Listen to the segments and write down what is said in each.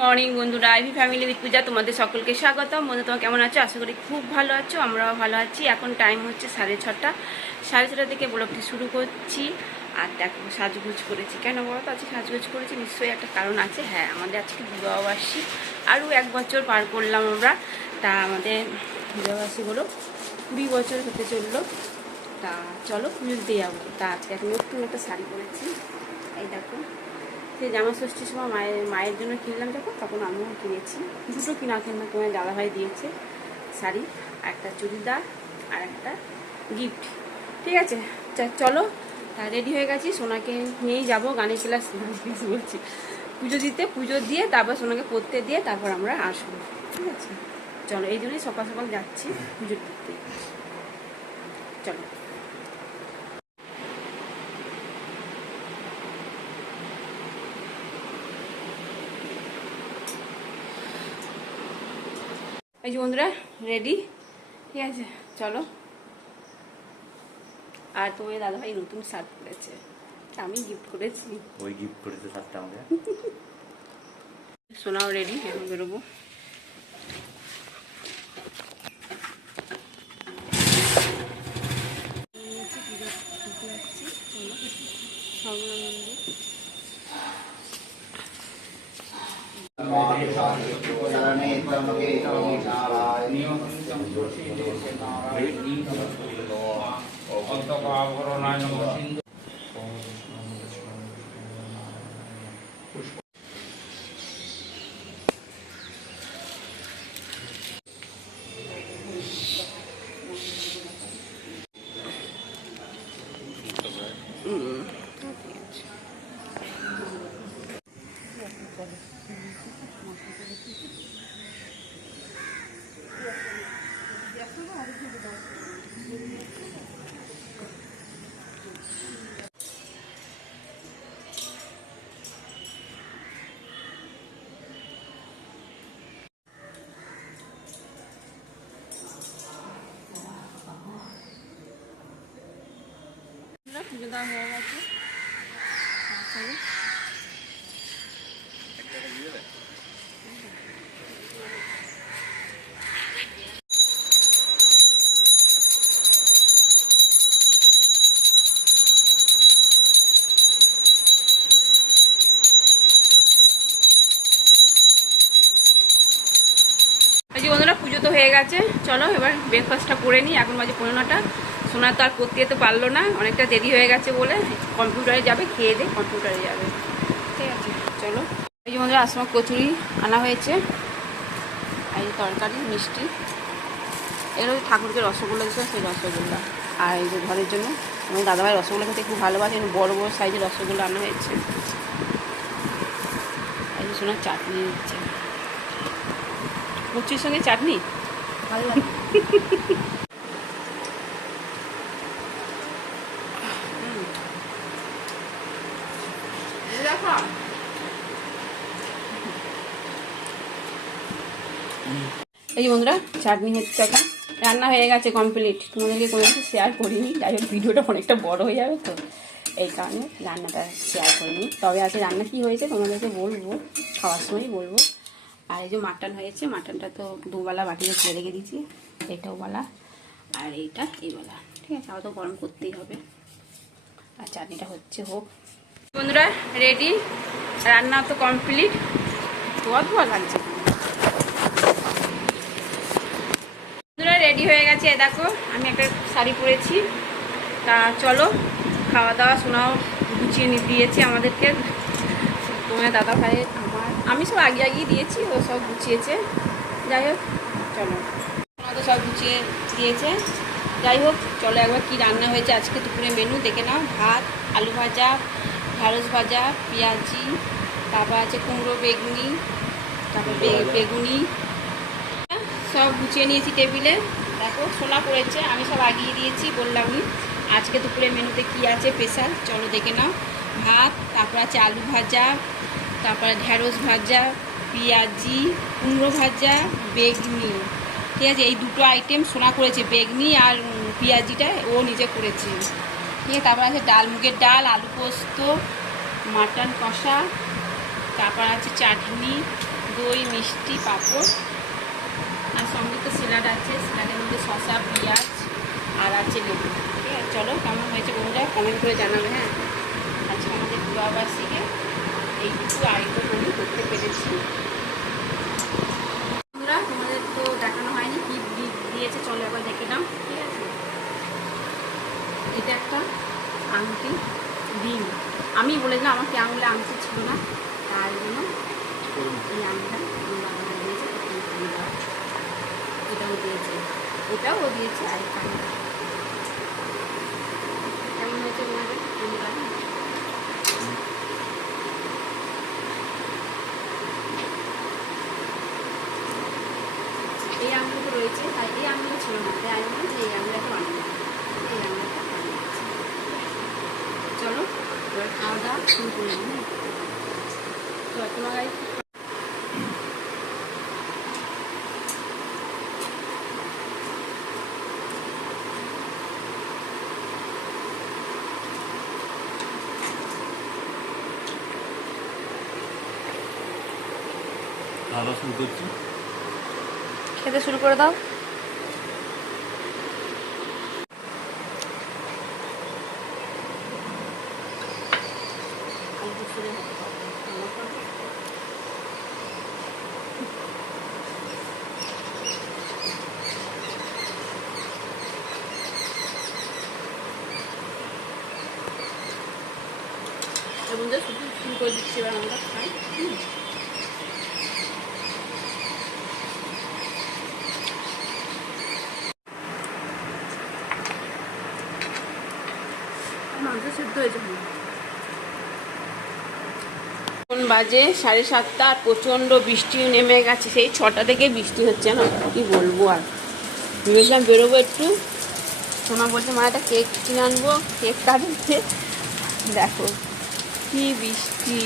Morning বন্ধুরা, ivy family with পূজা তোমাদের সকলকে স্বাগতম। বন্ধু তোমার কেমন আছো? আশা করি খুব ভালো আছো, আমরাও ভালো আছি। এখন টাইম হচ্ছে 6:30। 6:30 থেকে ব্লগটি শুরু করছি। আর দেখো সাজগোজ করেছি। কেন বলো তো আজকে সাজগোজ করেছি? নিশ্চয়ই একটা কারণ আছে। হ্যাঁ, আমাদের আজকে বিবাহবার্ষিক, আরও 1 বছর পার করলাম আমরা। তা আমাদের বিবাহবার্ষিক হলো 20 বছর হতে চললো। তা চলো পুজো দিতে যাবো। তা আজকে এখন নতুন একটা শাড়ি পরেছি, এই দেখো। সে জামা ষষ্ঠীর সময় মায়ের জন্য কিনলাম যখন, তখন আমিও কিনেছি। দুটো কিনা তোমার দাদাভাই দিয়েছে, শাড়ি, একটা চুড়িদার আর একটা গিফট। ঠিক আছে, চলো। তা রেডি হয়ে গেছি, সোনাকে নিয়েই যাবো গানের ক্লাস বলছি, পুজো দিতে। পুজো দিয়ে তারপর সোনাকে পড়তে দিয়ে তারপর আমরা আসবো। ঠিক আছে, চলো। এই জন্যই সকাল সকাল যাচ্ছি পুজো দিতে। চলো। এই যে বন্ধুরা রেডি, ঠিক আছে, চলো। আর তোমার দাদাভাই নতুন শার্ট পরেছে, আমি গিফট করেছি। ওই গিফট করেছে শার্টটা আমাকে। সোনাও রেডি, এখন বেরোবো। পুজো দেওয়া হয়ে গেছে। এই যে বন্ধুরা পুজো তো হয়ে গেছে, চলো এবার ব্রেকফাস্টটা করে নিই। এখন বাজে 15টা। সোনা তো আর করতে যেতে পারলো না, অনেকটা দেরি হয়ে গেছে বলে কম্পিউটারে যাবে, খেয়ে দিয়ে কম্পিউটারে যাবে। ঠিক আছে, চলো। এই যে বন্ধুরা আসমা কচুরি আনা হয়েছে, আর এই তরকারি, মিষ্টি, এগুলো ঠাকুরকে রসগোল্লা দিচ্ছে, সেই রসগোল্লা। আর এই যে ঘরের জন্য আমার দাদাভাই রসগোল্লা খেতে খুব ভালোবাসে, বড় বড় সাইজের রসগোল্লা আনা হয়েছে। এই যে সোনার চাটনি দিচ্ছে, লুচির সঙ্গে চাটনি ভালো লাগে। এই যে বন্ধুরা চাটনি হচ্ছে, এখন রান্না হয়ে গেছে কমপ্লিট। তোমাদেরকে কোনো কিছু শেয়ার করিনি, যাই হোক ভিডিওটা অনেকটা বড় হয়ে যাবে, তো এই কারণে রান্নাটা শেয়ার করিনি। তবে আজকে রান্না কী হয়েছে তোমাদেরকে বলবো, খাওয়ার সময়ই বলবো। আর এই যে মাটন হয়েছে, মাটনটা তো দুবেলা বাটিতে ছেড়ে রেখে দিয়েছি, এটাও বলা আর এইটা এই বলা। ঠিক আছে, আবার তো গরম করতেই হবে। আর চাটনিটা হচ্ছে, হোক। বন্ধুরা রেডি, রান্না তো কমপ্লিট। ধোয়া ধোয়া লাগছে। বন্ধুরা রেডি হয়ে গেছে, দেখো আমি একটা শাড়ি পরেছি। তা চলো, খাওয়া দাওয়া শোনাও গুছিয়ে দিয়েছি আমাদেরকে। তোমার দাদা ভাই আমি সব আগেই দিয়েছি, ও সব গুছিয়েছে। যাই হোক চলো, ওরা তো সব গুছিয়ে দিয়েছে। যাই হোক চলো, একবার কি রান্না হয়েছে আজকে দুপুরে মেনু দেখে নাও। ভাত, আলু ভাজা, ঢ্যাঁড়স ভাজা, পেঁয়াজি, তারপর আছে কুমড়ো বেগুনি, তারপর বেগুনি, সব গুছিয়ে নিয়েছি টেবিলে। দেখো সোনা পড়েছে, আমি সব আগিয়ে দিয়েছি, বললামই। আজকে দুপুরে মেনুতে কি আছে স্পেশাল চলো দেখে নাও। ভাত, তারপর আছে আলু ভাজা, তারপরে ঢ্যাঁড়স ভাজা, পেঁয়াজি, কুমড়ো ভাজা, বেগনি। ঠিক আছে, এই দুটো আইটেম সোনা করেছে, বেগনি আর পেঁয়াজিটা ও নিজে করেছে। ঠিক আছে, তারপর আছে ডাল, মুগের ডাল, আলু পোস্ত, মাটন কষা, তারপর আছে চাটনি, মিষ্টি পাঁপড়, আর সঙ্গে তো স্যালাড আছে, স্যালাডের মধ্যে শসা, পেঁয়াজ আর আছে লেবু। ঠিক আছে, চলো কেমন হয়েছে বন্ধুরা কমেন্ট করে জানাবে। হ্যাঁ, আজকে আমাদের বিবাহবার্ষিকে এইটুকু আরেকটু করতে পেরেছি। বন্ধুরা তোমাদের তো দেখানো হয়নি কি দিয়েছে, চলো একবার দেখে নাও। ঠিক আছে, এটা একটা আংটি রিং। আমি বলেছিলাম আমাকে আঙুলে আংটি ছিল না, তার জন্য এই আংটা দিয়েছে। এটাও দিয়েছে, ওটাও ও দিয়েছে, আর কানটা কেমন হয়েছে তোমাদের? এই আঙুল তো রয়েছে, তাই এই আঙুল ছিল না, তাই আমি বলছি এই আঙুলটা বানাবো, এই আঙুলটা বানিয়েছি। চলো এবার খাওয়া দাওয়া শুরু করে দিই। তো তোমার খাওয়া শুরু করছি। খেতে শুরু করে দাও। শুরু করে দিচ্ছি, এবার আমরা খাই। মাংস সেদ্ধ হয়েছে। এখন বাজে 7:30, আর প্রচণ্ড বৃষ্টি নেমে গেছে, সেই 6টা থেকে বৃষ্টি হচ্ছে না, কি বলবো। আর ভেবেছিলাম বেরোবো একটু, সোনা বলছে মা একটা কেক কিনে আনবো, কেক কাটছে, দেখো কি বৃষ্টি।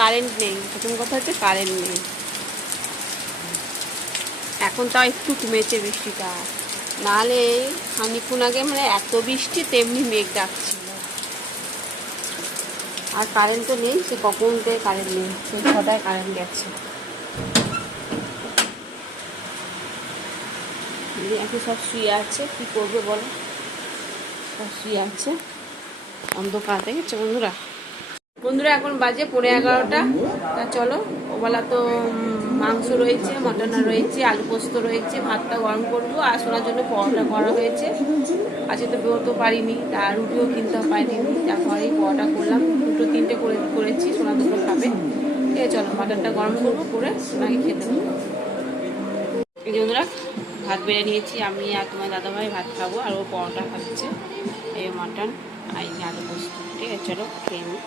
কারেন্ট নেই, প্রথম কথা হচ্ছে কারেন্ট নেই। এখন তাও একটু কমেছে বৃষ্টিটা, নাহলে খানিক্ষণ আগে মানে এত বৃষ্টি, তেমনি মেঘ ডাকছিল। আর কারেন্ট তো নেই, সে কখন থেকে কারেন্ট নেই, সেই 6টায় কারেন্ট গেছে। এখন সব শুয়ে আছে, কী করবে বলো, সব শুয়ে আছে অন্ধকার, দেখেছো বন্ধুরা। বন্ধুরা এখন বাজে 11:30, তা চলো ওবেলা তো মাংস রয়েছে, মটন রয়েছে, আলু পোস্ত রয়েছে, ভাতটা গরম করবো, আর শোনার জন্য পরোটা করা হয়েছে। আজকে তো বেরোতেও পারিনি, আর রুটিও কিনতে পারিনি, তারপরে পরোটা করলাম, 2-3টে করেছি, সোনা দুটো খাবে। ঠিক আছে, চলো মাটনটা গরম করবো, করে সোনাকে খেতে দেবো। এই বন্ধুরা ভাত বেড়ে নিয়েছি, আমি আর তোমার দাদাভাই ভাত খাবো, আর ও পরোটা খাচ্ছে, এই মটন আর এই আলু পোস্ত। ঠিক আছে, চলো খেয়ে নিই।